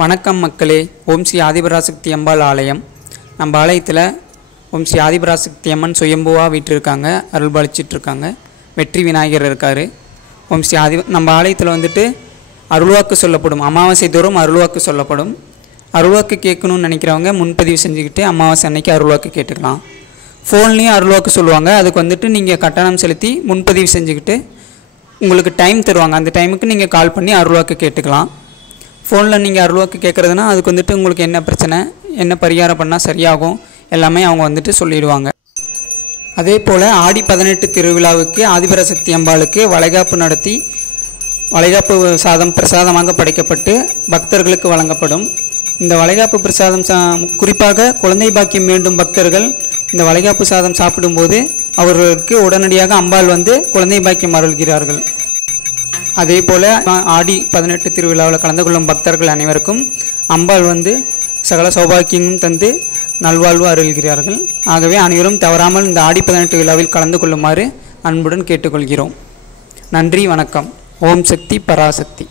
வணக்கம் மக்களே. ஓம் ஸ்ரீ ஆதிபராசக்தி அம்பாள் ஆலயம். நம்ம ஆலயத்தில் ஓம் ஸ்ரீ ஆதிபராசக்தி அம்மன் சுயம்புவாக வீட்டிருக்காங்க, அருள்பாலிச்சிட்ருக்காங்க. வெற்றி விநாயகர் இருக்கார். ஓம் ஸ்ரீ நம்ம ஆலயத்தில் வந்துட்டு அருள்வாக்கு சொல்லப்படும். அமாவாசை தோறும் அருள்வாக்கு சொல்லப்படும். அருள்வாக்கு கேட்கணும்னு நினைக்கிறவங்க முன்பதிவு செஞ்சுக்கிட்டு அமாவாசை அன்னைக்கு அருள்வாக்கு கேட்டுக்கலாம். ஃபோன்லேயும் அருள்வாக்கு சொல்லுவாங்க. அதுக்கு வந்துட்டு நீங்கள் கட்டணம் செலுத்தி முன்பதிவு செஞ்சுக்கிட்டு உங்களுக்கு டைம் தருவாங்க. அந்த டைமுக்கு நீங்கள் கால் பண்ணி அருள்வாக்கு கேட்டுக்கலாம். ஃபோனில் நீங்கள் அருள்வாக்கு கேட்குறதுனா அதுக்கு வந்துட்டு உங்களுக்கு என்ன பிரச்சனை, என்ன பரிகாரம் பண்ணால் சரியாகும், எல்லாமே அவங்க வந்துட்டு சொல்லிடுவாங்க. அதே போல் ஆடி 18 திருவிழாவுக்கு ஆதிபராசக்தி அம்பாளுக்கு வளைகாப்பு நடத்தி வளைகாப்பு சாதம் பிரசாதமாக படைக்கப்பட்டு பக்தர்களுக்கு வழங்கப்படும். இந்த வளைகாப்பு பிரசாதம் குறிப்பாக குழந்தை பாக்கியம் வேண்டும் பக்தர்கள் இந்த வளைகாப்பு சாதம் சாப்பிடும்போது அவர்களுக்கு உடனடியாக அம்பாள் வந்து குழந்தை பாக்கியம் அருள்கிறார்கள். அதே போல் ஆடி 18 திருவிழாவில் கலந்து கொள்ளும் பக்தர்கள் அனைவருக்கும் அம்பாள் வந்து சகல சௌபாக்கியமும் தந்து நல்வாழ்வு அருள்கிறார்கள். ஆகவே அனைவரும் தவறாமல் இந்த ஆடி 18 விழாவில் கலந்து கொள்ளுமாறு அன்புடன் கேட்டுக்கொள்கிறோம். நன்றி, வணக்கம். ஓம் சக்தி பராசக்தி.